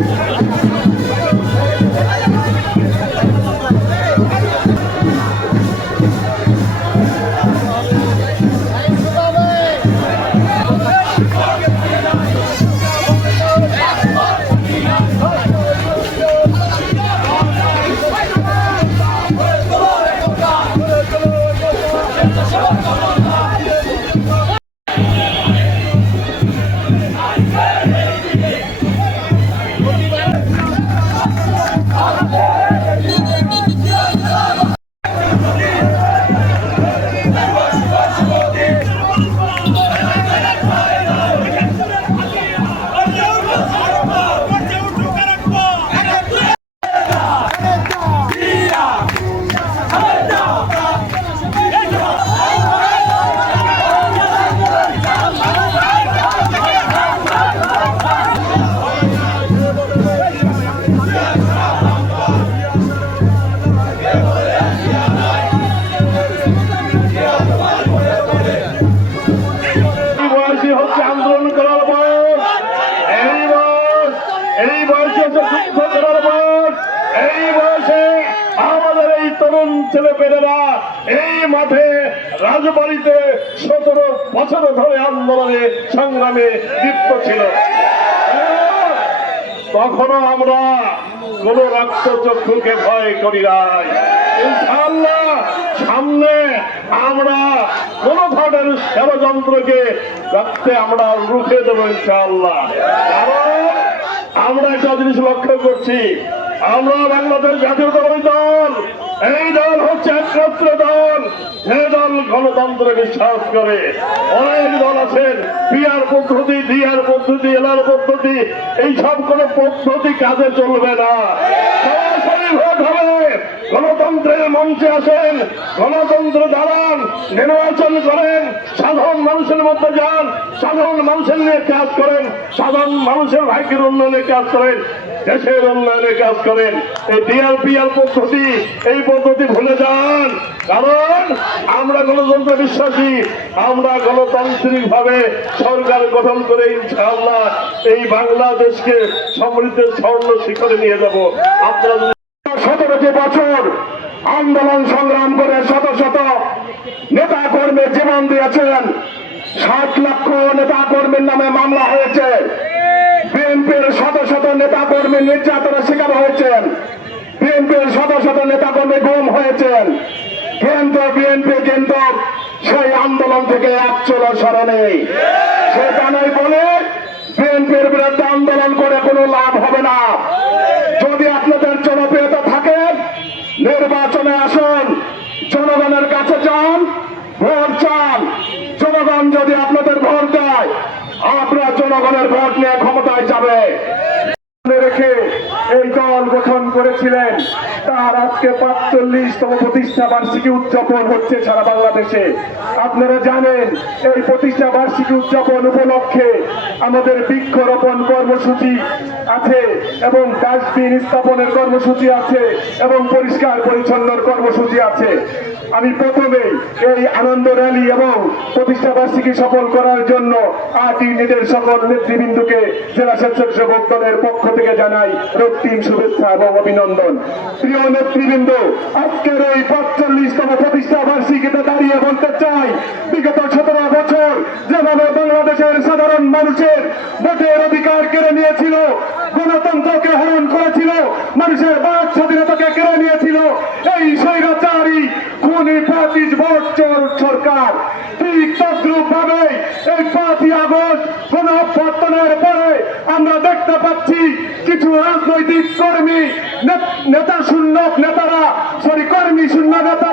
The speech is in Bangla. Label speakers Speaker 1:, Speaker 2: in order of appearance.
Speaker 1: Thank you. আমাদের এই তরুণ এই মাঠে রাজবাড়িতে সতেরো বছর ধরে আন্দোলনে সংগ্রামে লিপ্ত ছিল। তখনও আমরা কোন রক্ত চক্ষুকে ভয় করি নাই। সামনে আমরা কোন ধরনের ষড়যন্ত্রকে রাখতে আমরা রুখে দেবো ইনশাআল্লাহ। আমরা একটা জিনিস লক্ষ্য করছি। আমরা বাংলাদেশ জাতীয়তাবাদী দল। এই দল হচ্ছে একমাত্র দল। যে দল গণতন্ত্রে বিশ্বাস করে। অনেক দল আছেন পিয়ার পদ্ধতি ডিআর পদ্ধতি, এলার পদ্ধতি এই সব কোন পদ্ধতি কাজে চলবে না। সরাসরি ভোট হবে। গণতন্ত্রের মঞ্চে আসেন, গণতন্ত্র দাঁড়ান নির্বাচন করেন, সাধারণ মানুষের মধ্যে যান, সাধারণ মানুষের নিয়ে কাজ করেন, সাধারণ মানুষের ভাগ্যের উন্নয়নে কাজ করেন, দেশের উন্নয়নে কাজ করেন। এই ডিআরপিআর পদ্ধতি, এই পদ্ধতি ভুলে যান। কারণ আমরা গণতন্ত্র বিশ্বাসী, আমরা গণতান্ত্রিক ভাবে সরকার গঠন করে ইনশাআল্লাহ এই বাংলাদেশকে সমৃদ্ধের স্বর্ণ শিখরে নিয়ে যাব। আপনারা
Speaker 2: সতেরোটি বছর আন্দোলন সংগ্রাম করে শত শত নেতা কর্মীর জীবন দিয়েছেন। ষাট লক্ষ নেতা কর্মীর নামে মামলা হয়েছে। বিএনপির শত শত নেতা কর্মী নির্যাতনের শিকার হয়েছেন। বিএনপির শত শত নেতা কর্মী গুম হয়েছেন। কিন্তু বিএনপি কিন্তু সেই আন্দোলন থেকে এক চলো স্মরণে সেখানেই বলে বিএনপির বিরুদ্ধে আন্দোলন করে ভোট দেয়। আপনার জনগণের ভোট নিয়ে ক্ষমতায় যাবে। রেখে এই দল গঠন করেছিলেন। তার আজকে পাঁচচল্লিশতম প্রতিষ্ঠা বার্ষিকী উদযাপন হচ্ছে সারা বাংলাদেশে। আপনারা জানেন, এই প্রতিষ্ঠা বার্ষিকী উদযাপন উপলক্ষে আমাদের বৃক্ষরোপণ কর্মসূচি আছে এবং ডাস্টবিন স্থাপনের কর্মসূচি আছে এবং পরিষ্কার পরিচ্ছন্নর কর্মসূচি আছে। আমি প্রথমে এই আনন্দ র্যালি এবং প্রতিষ্ঠা বার্ষিকী সফল করার জন্য আট ইউনিটের সকল নেতৃবৃন্দকে জেলা স্বেচ্ছাসেবক দলের পক্ষ থেকে জানাই রক্তিম শুভেচ্ছা এবং অভিনন্দন। প্রিয় নেতৃবৃন্দ, আজকের এই পাঁচচল্লিশতম প্রতিষ্ঠা বার্ষিকীতে দাঁড়িয়ে বলতে চাই, বিগত সতেরো বছর যেভাবে বাংলাদেশের সাধারণ মানুষের ভোটের অধিকার কেড়ে নিয়েছিল গণতন্ত্রকে হরণ করেছিল, মানুষের বাক স্বাধীনতাকে কেড়ে নিয়েছিল। এই স্বৈরাচারী খুনি পঁচিশ চোর সরকার। ঠিক তদ্রুপ ভাবে এই পাঁচই আগস্ট কোন অভ্যর্থনের পরে আমরা দেখতে পাচ্ছি কিছু রাজনৈতিক কর্মী, নেতা শূন্য নেতারা, সরি, কর্মী শূন্য নেতা